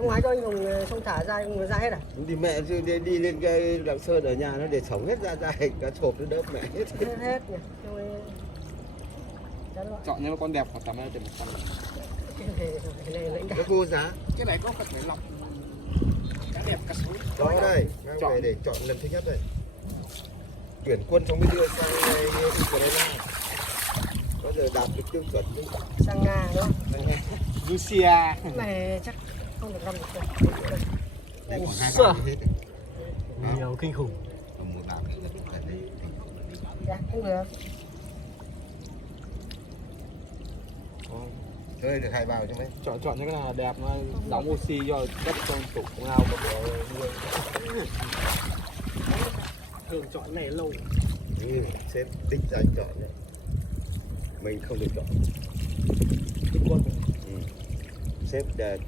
Năm ngoái cho anh Hùng xong thả ra, anh ra hết à? Đi mẹ đi lên cái Lạng Sơn ở nhà nó để sống hết ra cá chộp nó đớp mẹ hết. Hết nhỉ. Chọn những con đẹp khoảng tầm 2 triệu 100. Nó vô giá. Cái này có phải lọc cá đẹp cá xấu. Đó đây, mang về để chọn lần thứ nhất đây. Tuyển quân xong mới đưa sang Ukraine. Có giờ đạt được tiêu chuẩn chứ. Sang Nga đúng không? Sang Nga. Russia. Cái này chắc không được 5 được đâu. Đấy còn 2 Sợ. hết đấy. Nhiều kinh khủng. Còn một đám nữa là cũng phải đây. Dạ, cũng được. Chơi được 2 bao chứ mấy. Chọn những cái nào đẹp nó đóng oxy cho đất trong tủ ngao có bò nuôi. Thường chọn này lâu. Ừ, sếp đích ra chọn đấy. Mình không được chọn. Thích quân. Ừ. Sếp tối